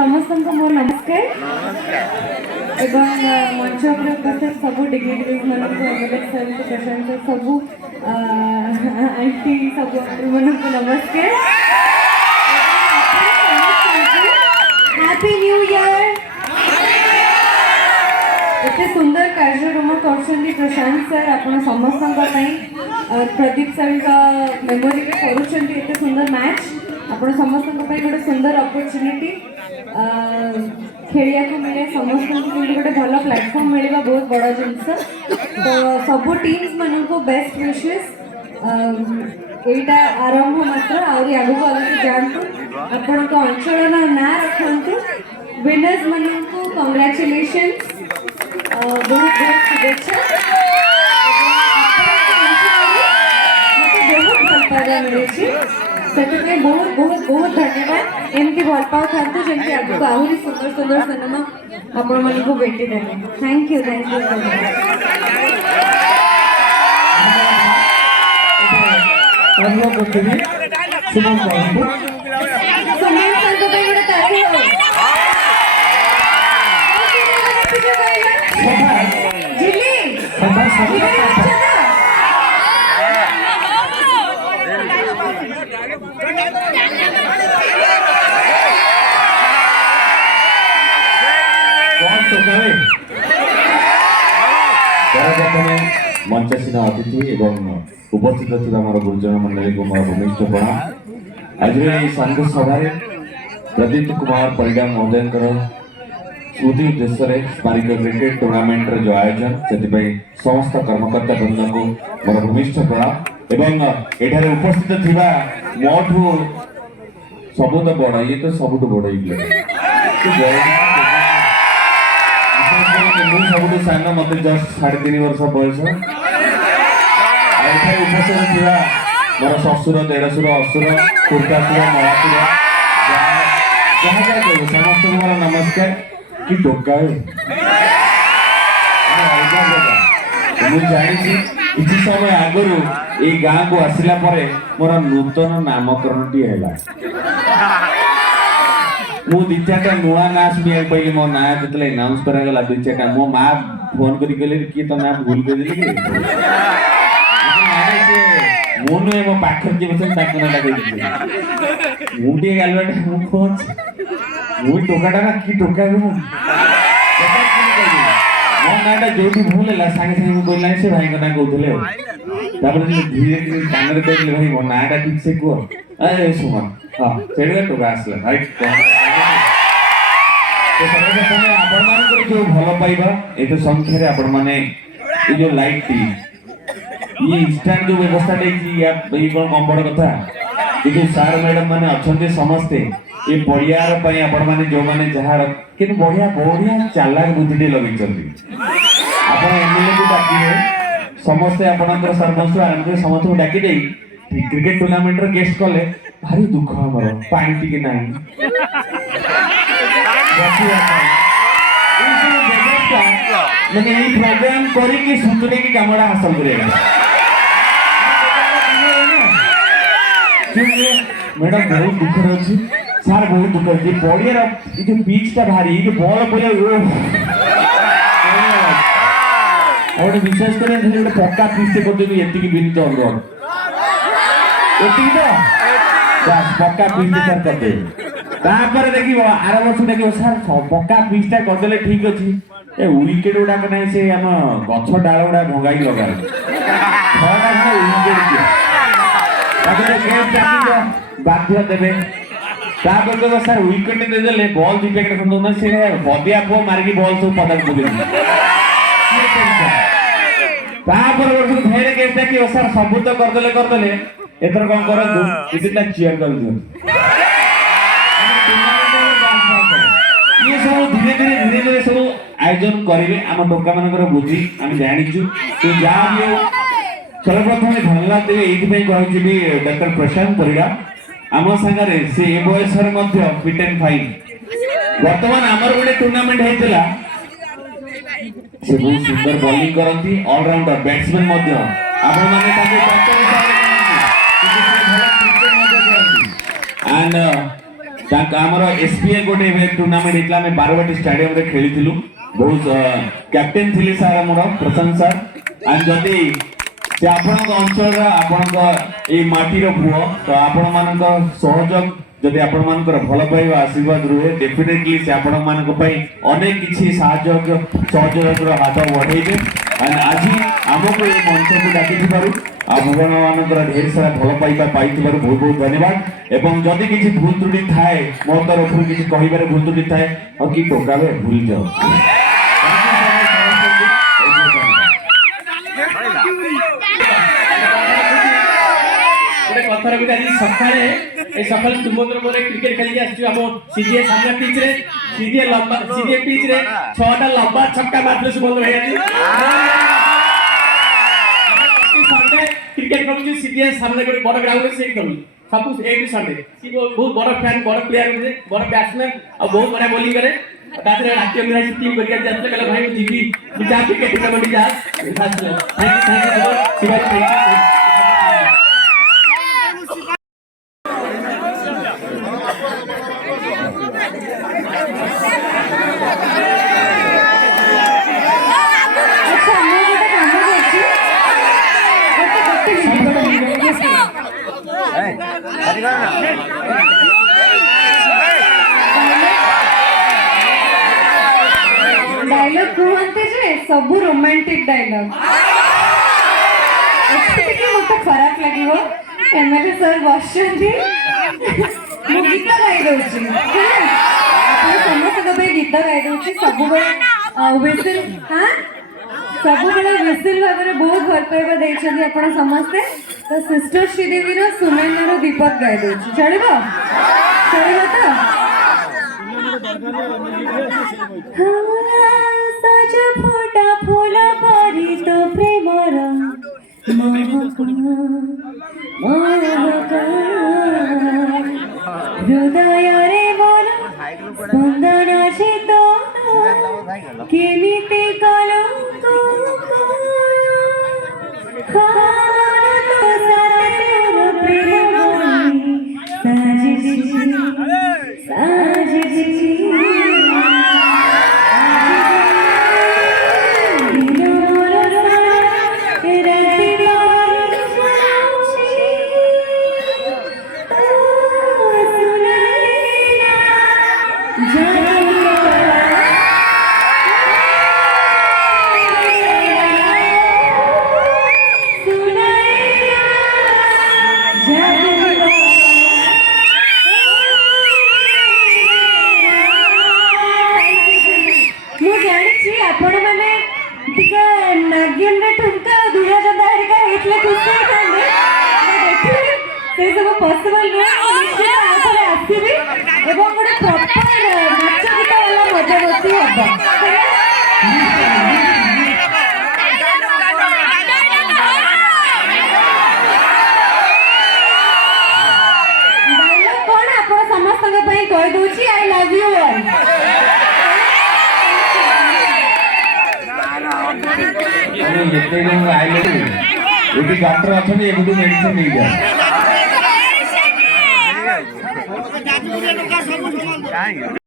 समस्त को मोर नमस्कार एवं मंच पर उपस्थित सब डिग्निटरीज मानक एमएलए सर प्रशांत सर सब आंटी सब मानक नमस्कार हैप्पी न्यू ईयर एते सुंदर कार्यक्रम कर प्रशांत सर आपण समस्त प्रदीप सर का मेमोरी कर सुंदर मैच आपण समस्त गोटे सुंदर अपॉर्चुनिटी खेलिया को मिले समस्त को गोटे भल प्लेटफॉर्म मिलवा बहुत बड़ा जिनस तो सब टीम्स मान को बेस्ट विशेस एटा आरंभ मात्र आगे आगू आगे जातु आपण अंचल ना रखु विनर्स मान को कंग्रेचुलेशन बहुत बहुत शुभेच्छा बहुत भल पाइबा मिले से बहुत बहुत बहुत धन्यवाद एमती भल पाओ था जमी आगे आहरी सुंदर सुंदर सिनेमा आपण मान को भेटी देवे थैंक यू मंचासीन अतिथि एवं उपस्थित थी मोर गुरुजन मंडली को मोर भूमिष्ठ प्रणाम। आज संघ सभा प्रदीप कुमार परिडा महोदय स्मृति उद्देश्य स्मारक क्रिकेट टूर्नामेंट जो आयोजन से समस्त कर्मकर्ता बृंद को मोर भूमिष्ठ प्रणाम एवं एठारे उपस्थित थिबा मोठू सबु तो बड़ ये तो सबुठ बड़ सब सान मत जस्ट 3.5 वर्ष बयस उपस्थित थी मोर शशुर देढ़शुर असुर कुर्तासुर महासुर जहाँ जहाँ कहू समस्त मोर नमस्कार कि टोका मुझे जानी किसी समय आगु ये गाँ को आसला मोर नूतन नामकरण टी है मु दी चार नुआ ना शुणा पाइली मो ना जो एनाउंस करागला दी चार मो माँ फोन कर किए तो ना भूल कर मु नुहे मो पाखर किए बस ना मुझे गालवाटा मुझे टोकाटा ना कि टोका मो नाटा जो भूल है सागे सागे कहला से भाई ना कहते धीरे धीरे कान कहते भाई मो नाटा ठीक से कह अरे सुमन हाँ से टोका आसला भाई तो सर्वप्रथम आपण मान जो भल पाइबा एत संख्यारे आपण माने ये जो लाइट टी ये इंस्टेंट जो व्यवस्था देखी या ये कोन कंबड़ कथा ये जो सार मैडम माने अछंते समस्ते ये पड़ियार पई आपण माने जो माने जहार किन बढ़िया बढ़िया चालाक बुद्धि लगै चंदी आपण एमएलए को डाकिबे समस्ते आपनकर सरपंच आरंभ कर समस्त को डाकी देई क्रिकेट टूर्नामेंट रे गेस्ट कले भारी दुख हमर पानी टिके नाही मैंने ये प्रोग्राम करी कि सुतरे की कामड़ा हासिल करेगा मैडम बहुत दुख रही सार बहुत दुख रही पड़िया जो पिच टा भारी ये बॉल पड़े और विशेष कर पक्का पिच से करते ये बिल चल पक्का पिच सर करते देखिए आर वर्ष देखिए सर पक्का पिचटा करदे ठीक अच्छे ए विकेट गुड़ाक ना से आम गछ डाल गुड़ा भंगाई लगा बाध्य देवे सर विकेट देदेले बॉल दी पैकेट खंड से बदिया पुआ मारिकी बॉल सब पदक बुले फेरे केस देखिए सर सब तो करदे एथर कौन कर चेयर कर ये सब धीरे धीरे सब आयोजन करेंगे आम टोका मान बुद्धि आम जाचु तो जहाँ भी हो सर्वप्रथम धन्यवाद देवे ये डॉक्टर प्रशांत परिडा आम सागर से ए बयस फिट एंड फाइन बर्तमान आमर गोटे टूर्नामेंट होता से बहुत सुंदर बॉलिंग करती ऑलराउंडर बैट्समैन एंड आमर एसपीए गोटे टूर्नामेंट होता आम बारवाटी स्टाडियम रे खेली बहुत कैप्टेन थिले सार आमर प्रशांत सर एंड जदि से आपण अंचल आपण माटीर पुओ तो आपण मान सहयोग जदि आपण मानकर भल पाइबा आशीर्वाद रुहे डेफिनेटली से आपण मानक पई अनेक किछि सहयोग हाथ बढ़ेबे एंड आज आमको ये मंच को डाकिथिबारु आपण मानकर ढेर सारा भल पाइबा पाइथिबारु बहुत बहुत धन्यवाद एवं जदि किछि भूल त्रुटि थाए मो तरफ किछि कहिबारे भूल त्रुटि थाए और कि टोकाबे भूल जाओ कथर भी आज सकाळे ए सकाळ सुमंद्र मोरे क्रिकेट खेली आछी हम सीडीए सामने पिच रे सीडीए लंबा सीडीए पिच रे 6टा लंबा छक्का मारले सुमंद्र है आज संडे क्रिकेट करू सीडीए सामने गोटे बड़ ग्राउंड रे सेट करू सब एक संडे सी बहुत बड़ फैन बड़ प्लेयर रे बड़ बैट्समैन और बहुत बड़ा बॉलिंग करे तारे राष्ट्रीय मिराज टीम करके जाते कहले भाई जीवी जा क्रिकेट टूर्नामेंट जा thank you Shivaji thank you dialogue कहते जे सब रोमांटिक डायलॉग मत खराब लगे एमएलए सर बस गीत गाई दूसरी समस्त गीत गाई दूसरी सब विसिल हाँ सब विसिल भाव में बहुत भल पाइबा देइछथि आपण समस्ते तो सिस्टर श्रीदेवी रो सुनैना रो दीपक गाई दूसरी चलिबो चलिबो तो सज फोटा फूल परी तो प्रेमर हृदय रे मोर स्पंदन चेतन केमिते कलंक I love you all. Doctor अच्छा मेडिसिन नहीं जाए